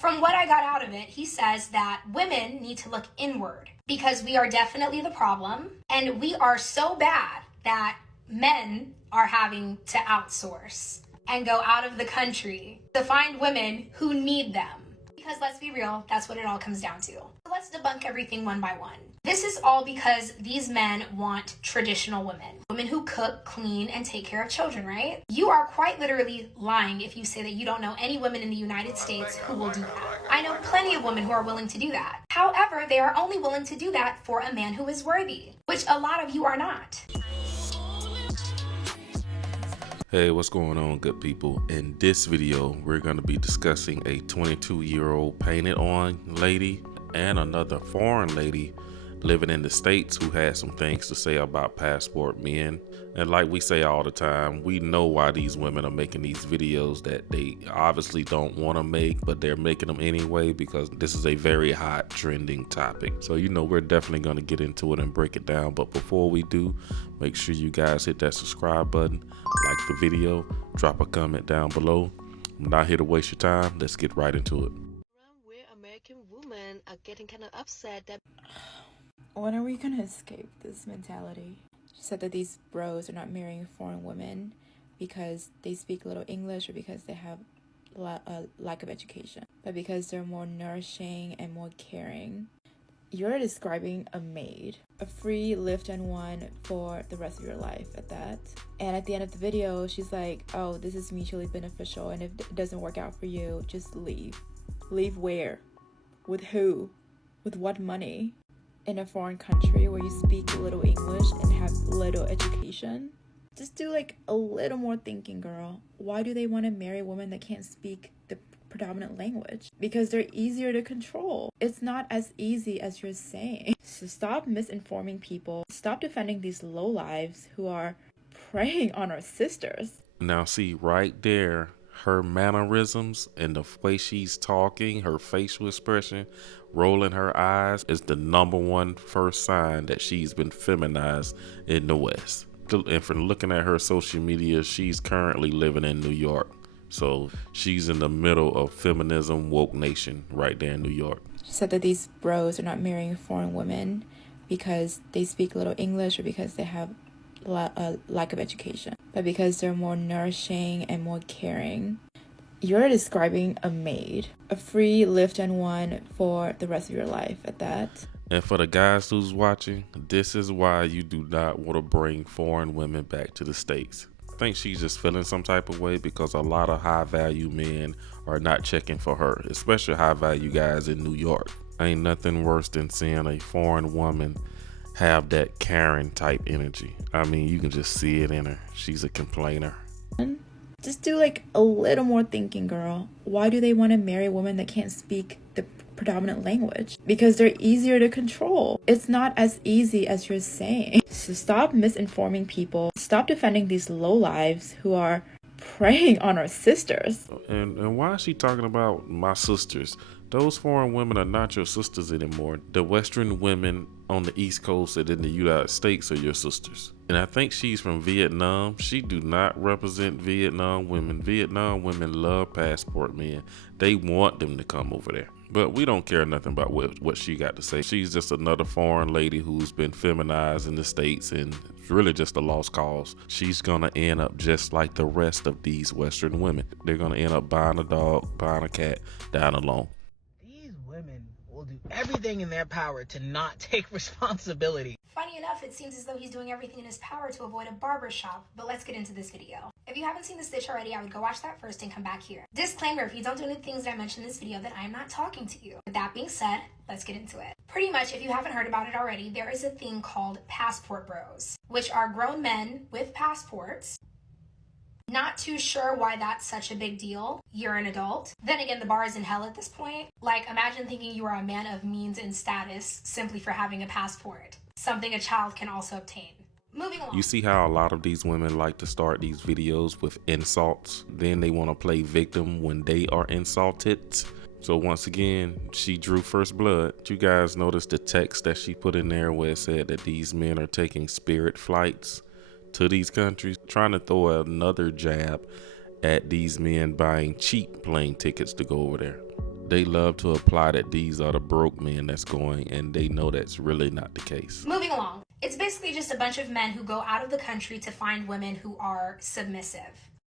From what I got out of it, he says that women need to look inward because we are definitely the problem, and we are so bad that men are having to outsource and go out of the country to find women who need them. Because let's be real, that's what it all comes down to. So let's debunk everything one by one. This is all because these men want traditional women. Women who cook, clean, and take care of children, right? You are quite literally lying if you say that you don't know any women in the United States who will do that. I know plenty of women who are willing to do that. However, they are only willing to do that for a man who is worthy, which a lot of you are not. Hey, what's going on, good people? In this video, we're going to be discussing a 22-year-old painted on lady and another foreign lady living in the States who has some things to say about passport men. And like we say all the time, we know why these women are making these videos that they obviously don't want to make, but they're making them anyway because this is a very hot trending topic. So we're definitely going to get into it and break it down. But before we do, make sure you guys hit that subscribe button, like the video, drop a comment down below. I'm not here to waste your time. Let's get right into it. Where American women are getting kind of upset that when are we gonna escape this mentality? She said that these bros are not marrying foreign women because they speak little English or because they have a lack of education, but because they're more nourishing and more caring. You're describing a maid, a free lift and one for the rest of your life at that. And at the end of the video, she's like, oh, this is mutually beneficial, and if it doesn't work out for you, just leave. Leave where? With who? With what money? In a foreign country where you speak little English and have little education? Just do like a little more thinking, girl. Why do they want to marry women that can't speak the predominant language? Because they're easier to control. It's not as easy as you're saying. So stop misinforming people. Stop defending these lowlives who are preying on our sisters. Now see right there, her mannerisms and the way she's talking, her facial expression, rolling her eyes is the #1 first sign that she's been feminized in the West. And from looking at her social media, she's currently living in New York. So she's in the middle of feminism, woke nation right there in New York. She said that these bros are not marrying foreign women because they speak little English or because they have a lack of education, but because they're more nourishing and more caring. You're describing a maid, a free lift and one for the rest of your life at that. And for the guys who's watching, this is why you do not want to bring foreign women back to the States. I think she's just feeling some type of way because a lot of high value men are not checking for her, especially high value guys in New York. Ain't nothing worse than seeing a foreign woman have that Karen type energy. I mean, you can just see it in her. She's a complainer. Just do like a little more thinking, girl. Why do they want to marry women that can't speak the predominant language? Because they're easier to control. It's not as easy as you're saying. So stop misinforming people. Stop defending these lowlives who are preying on our sisters. And why is she talking about my sisters? Those foreign women are not your sisters anymore. The Western women on the East Coast and in the United States are your sisters. And I think she's from Vietnam. She do not represent Vietnam women. Vietnam women love passport men. They want them to come over there. But we don't care nothing about what she got to say. She's just another foreign lady who's been feminized in the States, and it's really just a lost cause. She's gonna end up just like the rest of these Western women. They're gonna end up buying a dog, buying a cat, dying alone. These women will do everything in their power to not take responsibility. Funny enough, it seems as though he's doing everything in his power to avoid a barbershop, but let's get into this video. If you haven't seen the stitch already, I would go watch that first and come back here. Disclaimer, if you don't do any things that I mentioned in this video, then I am not talking to you. With that being said, let's get into it. Pretty much, if you haven't heard about it already, there is a thing called passport bros, which are grown men with passports. Not too sure why that's such a big deal. You're an adult. Then again, the bar is in hell at this point. Like, imagine thinking you are a man of means and status simply for having a passport. Something a child can also obtain. Moving along. You see how a lot of these women like to start these videos with insults? Then they want to play victim when they are insulted. So once again, she drew first blood. You guys noticed the text that she put in there where it said that these men are taking spirit flights to these countries, trying to throw another jab at these men buying cheap plane tickets to go over there. they love to apply that these are the broke men that's going, and they know that's really not the case. Moving along. It's basically just a bunch of men who go out of the country to find women who are submissive.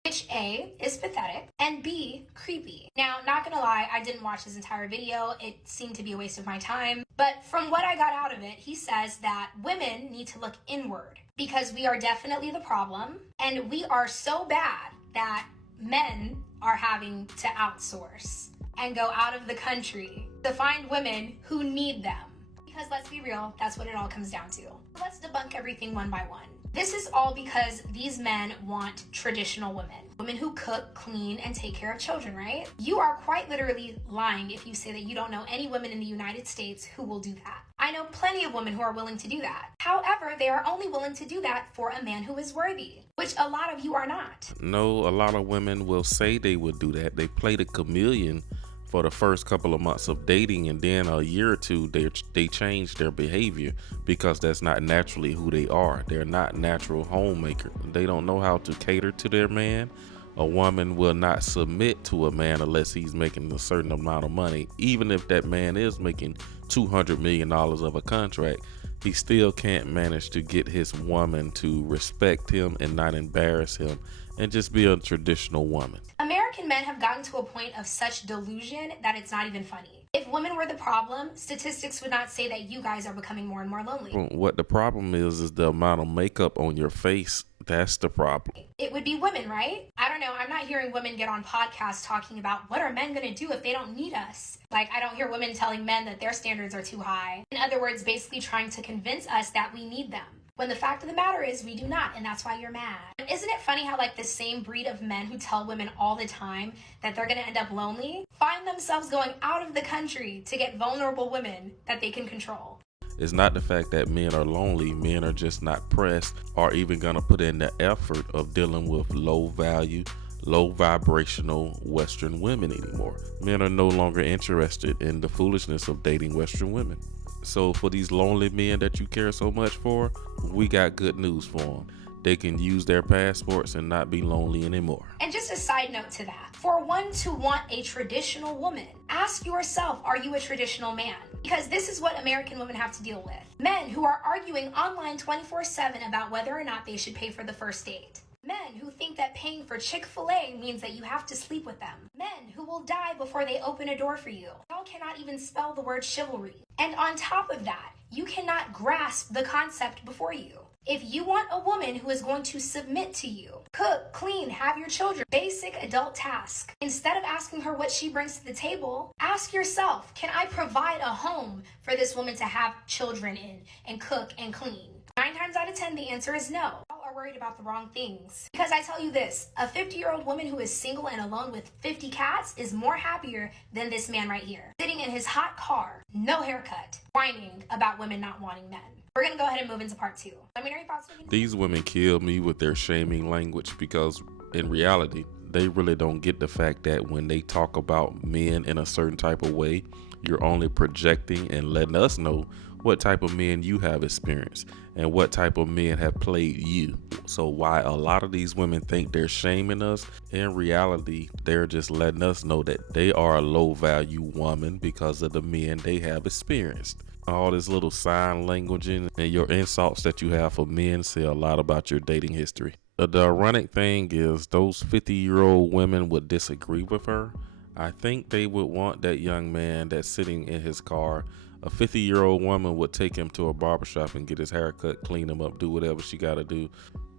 Which A, is pathetic, and B, creepy. Now, not gonna lie, I didn't watch his entire video. It seemed to be a waste of my time. But from what I got out of it, he says that women need to look inward because we are definitely the problem, and we are so bad that men are having to outsource and go out of the country to find women who need them. Because let's be real, that's what it all comes down to. Let's debunk everything one by one. This is all because these men want traditional women. Women who cook, clean, and take care of children, right? You are quite literally lying if you say that you don't know any women in the United States who will do that. I know plenty of women who are willing to do that. However, they are only willing to do that for a man who is worthy, which a lot of you are not. No, a lot of women will say they would do that. They play the chameleon for the first couple of months of dating, and then a year or two they change their behavior because that's not naturally who they are. They're not natural homemaker. They don't know how to cater to their man. A woman will not submit to a man unless he's making a certain amount of money. Even if that man is making $200 million of a contract, he still can't manage to get his woman to respect him and not embarrass him and just be a traditional woman. American men have gotten to a point of such delusion that it's not even funny. If women were the problem, statistics would not say that you guys are becoming more and more lonely. What the problem is the amount of makeup on your face. That's the problem. It would be women, right? I don't know. I'm not hearing women get on podcasts talking about what are men going to do if they don't need us. Like, I don't hear women telling men that their standards are too high. In other words, basically trying to convince us that we need them. When the fact of the matter is we do not, and that's why you're mad. Isn't it funny how like the same breed of men who tell women all the time that they're going to end up lonely find themselves going out of the country to get vulnerable women that they can control? It's not the fact that men are lonely. Men are just not pressed or even going to put in the effort of dealing with low value, low vibrational Western women anymore. Men are no longer interested in the foolishness of dating Western women. So for these lonely men that you care so much for, we got good news for them. They can use their passports and not be lonely anymore. And just a side note to that, for one to want a traditional woman, ask yourself, are you a traditional man? Because this is what American women have to deal with. Men who are arguing online 24/7 about whether or not they should pay for the first date. Men who think that paying for Chick-fil-A means that you have to sleep with them. Men who will die before they open a door for you. Y'all cannot even spell the word chivalry. And on top of that, you cannot grasp the concept before you. If you want a woman who is going to submit to you, cook, clean, have your children, basic adult tasks, instead of asking her what she brings to the table, ask yourself, can I provide a home for this woman to have children in and cook and clean? 9 times out of 10, the answer is no. Y'all are worried about the wrong things. Because I tell you this, a 50-year-old woman who is single and alone with 50 cats is more happier than this man right here, sitting in his hot car, no haircut, whining about women not wanting men. We're going to go ahead and move into part 2. Let me know your thoughts. These women kill me with their shaming language because in reality, they really don't get the fact that when they talk about men in a certain type of way, you're only projecting and letting us know what type of men you have experienced and what type of men have played you. So why a lot of these women think they're shaming us, in reality, they're just letting us know that they are a low value woman because of the men they have experienced. All this little sign languaging and your insults that you have for men say a lot about your dating history. The ironic thing is those 50-year-old women would disagree with her. I think they would want that young man that's sitting in his car. A 50-year-old woman would take him to a barbershop and get his hair cut, clean him up, do whatever she got to do.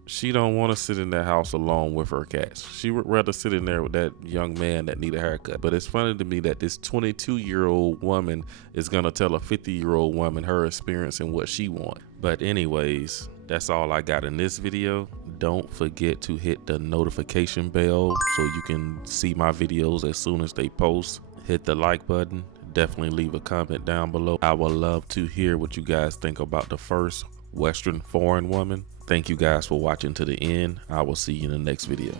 She don't want to sit in that house alone with her cats. She would rather sit in there with that young man that need a haircut. But it's funny to me that this 22-year-old woman is going to tell a 50-year-old woman her experience and what she wants. But anyways, that's all I got in this video. Don't forget to hit the notification bell so you can see my videos as soon as they post. Hit the like button. Definitely leave a comment down below. I would love to hear what you guys think about the first Western foreign woman. Thank you guys for watching to the end. I will see you in the next video.